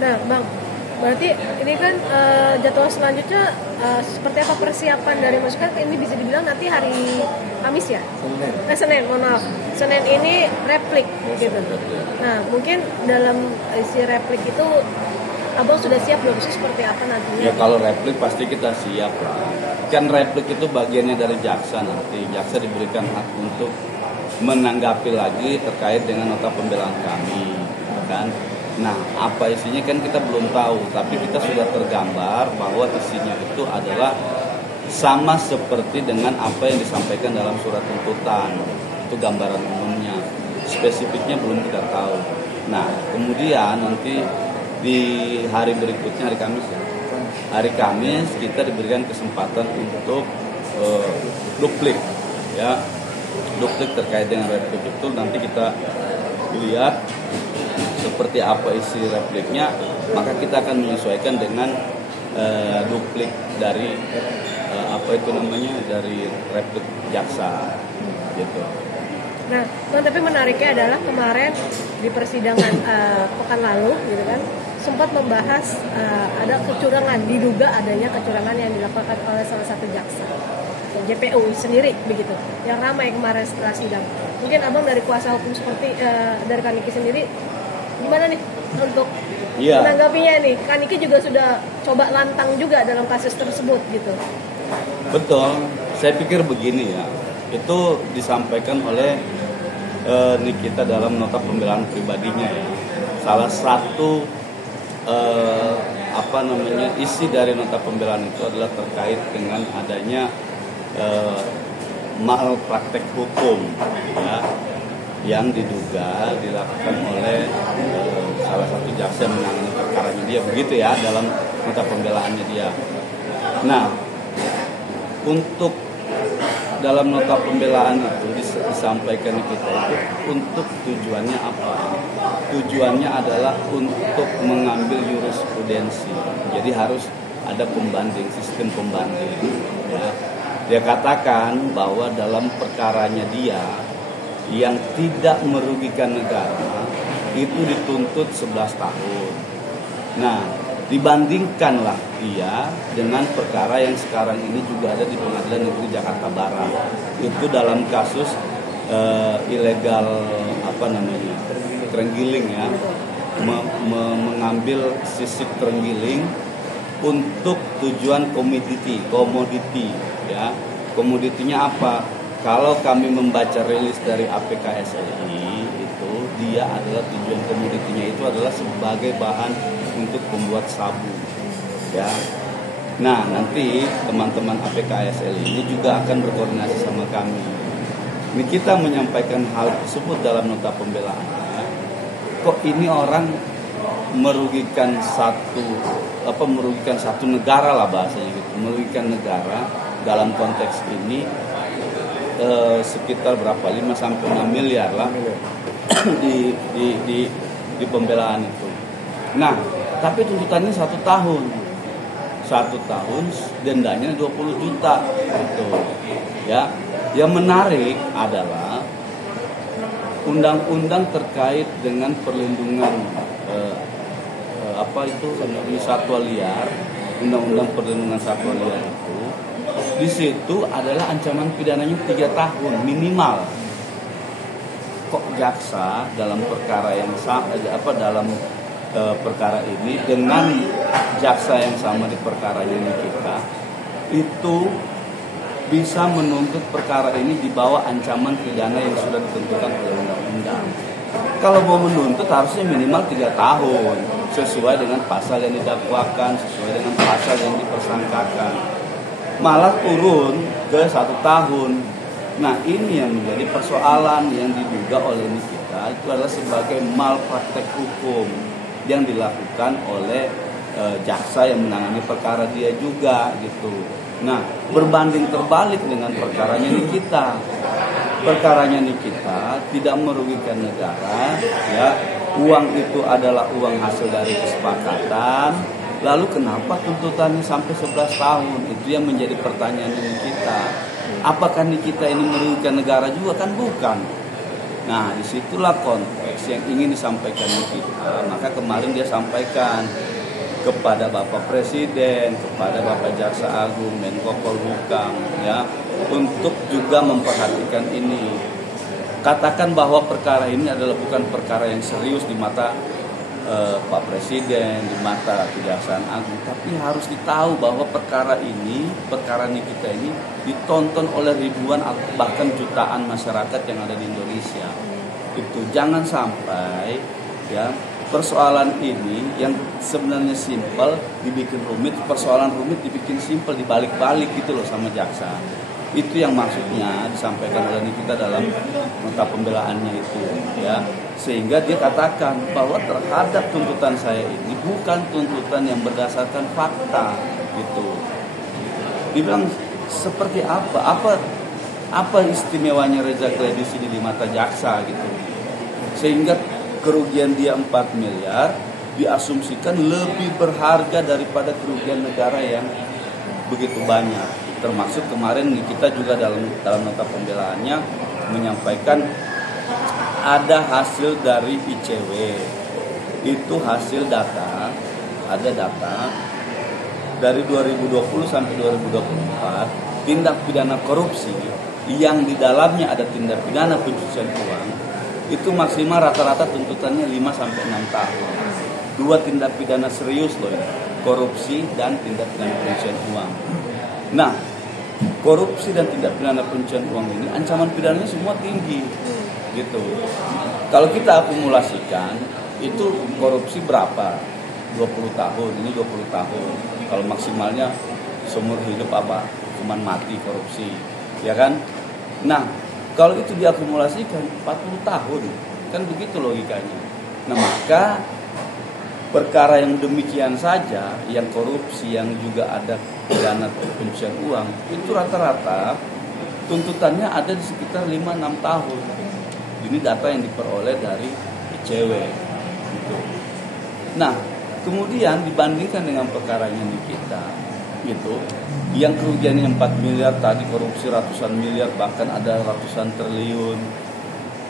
Nah, Bang, berarti ini kan jadwal selanjutnya seperti apa persiapan dari masukan ini bisa dibilang nanti hari Kamis ya? Senin, mohon maaf. Senin ini replik gitu. Nah, mungkin dalam isi replik itu Abang sudah siap belum sih seperti apa nantinya? Ya kalau replik pasti kita siap lah. Kan replik itu bagiannya dari jaksa nanti. Jaksa diberikan hak untuk menanggapi lagi terkait dengan nota pembelaan kami, kan? Nah, apa isinya kan kita belum tahu, tapi kita sudah tergambar bahwa isinya itu adalah sama seperti dengan apa yang disampaikan dalam surat tuntutan. Itu gambaran umumnya. Spesifiknya belum kita tahu. Nah, kemudian nanti di hari berikutnya, hari Kamis ya. Hari Kamis kita diberikan kesempatan untuk duplik ya. Duplik terkait dengan replik itu nanti kita lihat seperti apa isi repliknya, maka kita akan menyesuaikan dengan duplik dari dari replik jaksa gitu. Nah, Bang, tapi menariknya adalah kemarin di persidangan pekan lalu gitu kan sempat membahas ada kecurangan, diduga adanya kecurangan yang dilakukan oleh salah satu jaksa JPU sendiri begitu yang ramai kemarin setelah sidang. Mungkin Abang dari kuasa hukum seperti dari Kaniki sendiri gimana nih untuk menanggapinya nih? Kaniki juga sudah coba lantang juga dalam kasus tersebut gitu. Betul, saya pikir begini ya, itu disampaikan oleh Nikita dalam nota pembelaan pribadinya ya. Salah satu isi dari nota pembelaan itu adalah terkait dengan adanya malpraktek hukum ya, yang diduga dilakukan oleh salah satu jaksa yang menangani perkaranya dia, begitu ya dalam nota pembelaannya dia. Nah, untuk dalam nota pembelaan itu disampaikan kita itu untuk tujuannya apa? Tujuannya adalah untuk mengambil jurisprudensi. Jadi harus ada pembanding, sistem pembanding. Ya. Dia katakan bahwa dalam perkaranya dia yang tidak merugikan negara itu dituntut 11 tahun. Nah, dibandingkanlah dia dengan perkara yang sekarang ini juga ada di Pengadilan Negeri Jakarta Barat. Itu dalam kasus ilegal terenggiling ya, mengambil sisik terenggiling untuk tujuan komoditi ya. Komoditinya apa? Kalau kami membaca rilis dari APKSLI itu dia adalah tujuan komoditinya itu adalah sebagai bahan untuk membuat sabu ya. Nah, nanti teman-teman APKSLI ini juga akan berkoordinasi sama kami. Ini kita menyampaikan hal tersebut dalam nota pembelaan. Kok ini orang merugikan satu negara lah bahasanya gitu, merugikan negara dalam konteks ini sekitar berapa 5 sampai 6 miliar lah di pembelaan itu. Nah, tapi tuntutannya 1 tahun. 1 tahun dendanya 20 juta gitu. Ya. Yang menarik adalah undang-undang terkait dengan perlindungan satwa liar, undang-undang perlindungan satwa liar itu di situ adalah ancaman pidananya 3 tahun minimal. Kok jaksa dalam perkara yang dalam perkara ini dengan jaksa yang sama di perkaranya ini kita itu bisa menuntut perkara ini di bawah ancaman pidana yang sudah ditentukan oleh undang-undang. Kalau mau menuntut harusnya minimal 3 tahun sesuai dengan pasal yang didakwakan, sesuai dengan pasal yang dipersangkakan. Malah turun ke 1 tahun. Nah, ini yang menjadi persoalan yang diduga oleh kita itu adalah sebagai malpraktek hukum yang dilakukan oleh jaksa yang menangani perkara dia juga gitu. Nah, berbanding terbalik dengan perkaranya Nikita. Perkaranya Nikita tidak merugikan negara, ya. Uang itu adalah uang hasil dari kesepakatan. Lalu kenapa tuntutannya sampai 11 tahun? Itu yang menjadi pertanyaan Nikita. Apakah Nikita ini merugikan negara juga? Kan bukan. Nah, disitulah konteks konteks yang ingin disampaikan di kita, maka kemarin dia sampaikan kepada Bapak Presiden, kepada Bapak Jaksa Agung, Menko Polhukam, ya, untuk juga memperhatikan ini. Katakan bahwa perkara ini adalah bukan perkara yang serius di mata Pak Presiden, di mata Kejaksaan Agung, tapi harus ditahu bahwa perkara kita ini ditonton oleh ribuan atau bahkan jutaan masyarakat yang ada di Indonesia. Itu jangan sampai ya persoalan ini yang sebenarnya simpel dibikin rumit, persoalan rumit dibikin simpel, dibalik-balik gitu loh sama jaksa. Itu yang maksudnya disampaikan oleh Nikita dalam nota pembelaannya itu, ya. Sehingga dia katakan bahwa terhadap tuntutan saya ini bukan tuntutan yang berdasarkan fakta, gitu. Dibilang seperti apa istimewanya Reza Gledis ini di mata jaksa, gitu. Sehingga kerugian dia 4 miliar diasumsikan lebih berharga daripada kerugian negara yang begitu banyak. Termasuk kemarin kita juga dalam nota pembelaannya menyampaikan ada hasil dari ICW. Itu hasil data, ada data dari 2020 sampai 2024 tindak pidana korupsi yang di dalamnya ada tindak pidana pencucian uang itu maksimal rata-rata tuntutannya 5 sampai 6 tahun. 2 tindak pidana serius loh ya, korupsi dan tindak pidana pencucian uang. Nah, korupsi dan tindak pidana pencucian uang ini ancaman pidananya semua tinggi, gitu. Kalau kita akumulasikan itu korupsi berapa? 20 tahun, ini 20 tahun. Kalau maksimalnya seumur hidup hukuman mati korupsi, ya kan? Nah, kalau itu diakumulasikan 40 tahun, kan begitu logikanya. Nah, maka perkara yang demikian saja, yang korupsi, yang juga ada pidana pencucian uang, itu rata-rata tuntutannya ada di sekitar 5-6 tahun. Ini data yang diperoleh dari ICW. Gitu. Nah, kemudian dibandingkan dengan perkaranya Nikita, gitu, yang kerugiannya 4 miliar, tadi korupsi ratusan miliar, bahkan ada ratusan triliun.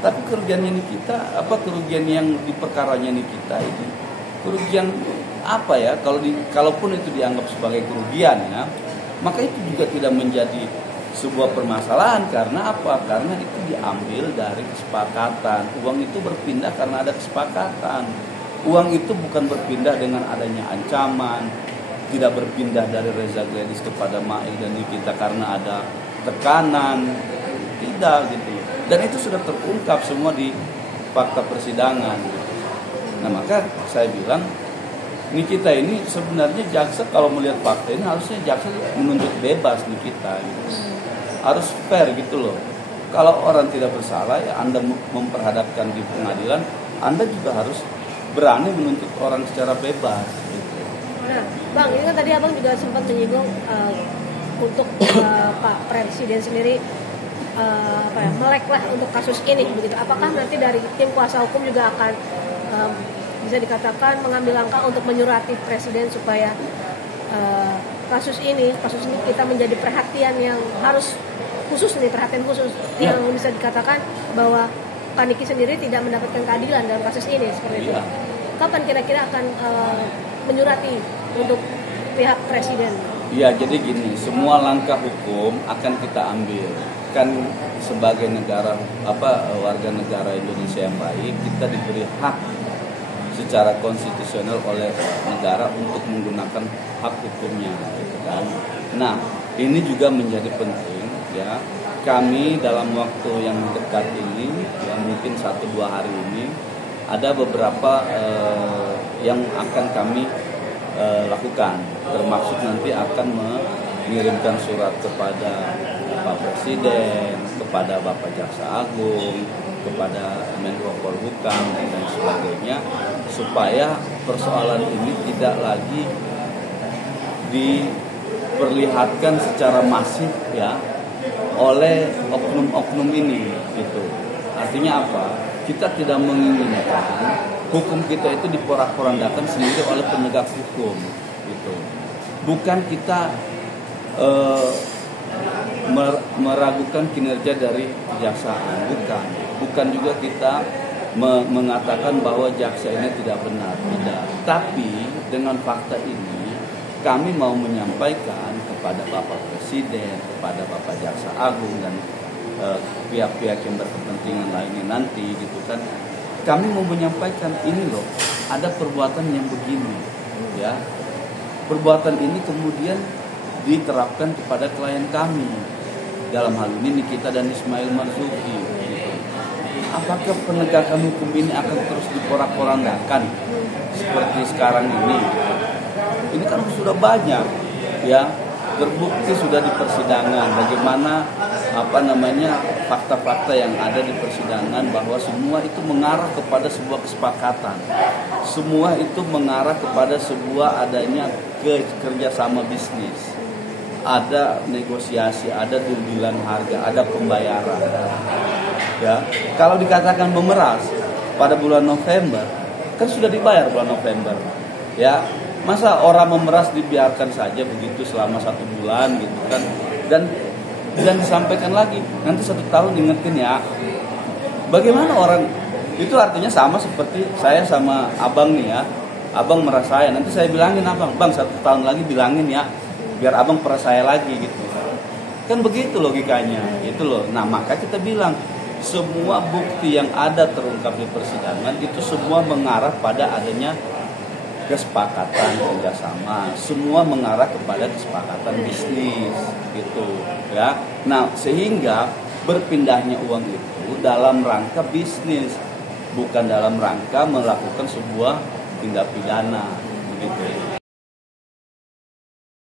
Tapi kerugiannya Nikita, kerugian yang di perkaranya Nikita ini, kerugian apa ya? Kalaupun itu dianggap sebagai kerugian ya, maka itu juga tidak menjadi sebuah permasalahan. Karena apa? Karena itu diambil dari kesepakatan. Uang itu berpindah karena ada kesepakatan. Uang itu bukan berpindah dengan adanya ancaman, tidak berpindah dari Reza Gledis kepada Mail dan Nikita karena ada tekanan, tidak gitu. Dan itu sudah terungkap semua di fakta persidangan. Nah, maka saya bilang Nikita ini sebenarnya jaksa kalau melihat fakta ini harusnya jaksa menuntut bebas Nikita gitu. Harus fair gitu loh. Kalau orang tidak bersalah ya Anda memperhadapkan di pengadilan, Anda juga harus berani menuntut orang secara bebas gitu. Nah, Bang, ini kan tadi Abang juga sempat menyinggung untuk Pak Presiden sendiri meleklah untuk kasus ini begitu. Apakah nanti dari tim kuasa hukum juga akan bisa dikatakan mengambil langkah untuk menyurati Presiden supaya kasus ini kita menjadi perhatian yang harus khusus nih, perhatian khusus yang bisa dikatakan bahwa Pak Niki sendiri tidak mendapatkan keadilan dalam kasus ini seperti itu. Kapan kira-kira akan menyurati untuk pihak Presiden? Iya, jadi gini, semua langkah hukum akan kita ambil. Kan sebagai warga negara Indonesia yang baik, kita diberi hak secara konstitusional oleh negara untuk menggunakan hak hukumnya, gitu kan. Nah, ini juga menjadi penting ya. Kami dalam waktu yang dekat ini, ya mungkin 1-2 hari ini, ada beberapa yang akan kami lakukan, termasuk nanti akan mengirimkan surat kepada Pak Presiden, kepada Bapak Jaksa Agung, kepada Menko Polhukam dan sebagainya, supaya persoalan ini tidak lagi diperlihatkan secara masif ya oleh oknum-oknum ini gitu. Artinya apa? Kita tidak menginginkan hukum kita itu diporak-porandakan sendiri oleh penegak hukum gitu. Bukan kita meragukan kinerja dari kejaksaan, bukan juga kita mengatakan bahwa jaksa ini tidak benar, tidak. Tapi dengan fakta ini kami mau menyampaikan kepada Bapak Presiden, kepada Bapak Jaksa Agung dan pihak-pihak yang berkepentingan lainnya nanti gitu kan. Kami mau menyampaikan ini loh, ada perbuatan yang begini, ya. Perbuatan ini kemudian diterapkan kepada klien kami. Dalam hal ini Nikita dan Ismail Marzuki. Gitu. Apakah penegakan hukum ini akan terus diporak-porandakan seperti sekarang ini? Ini kan sudah banyak, ya, terbukti sudah di persidangan. Bagaimana fakta-fakta yang ada di persidangan bahwa semua itu mengarah kepada sebuah kesepakatan. Semua itu mengarah kepada sebuah adanya kerjasama bisnis. Ada negosiasi, ada dealan harga, ada pembayaran. Ya, kalau dikatakan memeras pada bulan November, kan sudah dibayar bulan November. Ya, masa orang memeras dibiarkan saja begitu selama 1 bulan gitu kan? Dan disampaikan lagi nanti 1 tahun ingetin ya. Bagaimana orang itu artinya sama seperti saya sama abang nih ya. Abang meras saya, nanti saya bilangin abang, bang 1 tahun lagi bilangin ya, biar abang peras saya lagi gitu. Kan begitu logikanya, itu loh. Nah maka kita bilang semua bukti yang ada terungkap di persidangan itu semua mengarah pada adanya kesepakatan kerjasama, semua mengarah kepada kesepakatan bisnis gitu ya. Nah sehingga berpindahnya uang itu dalam rangka bisnis, bukan dalam rangka melakukan sebuah tindak pidana begitu.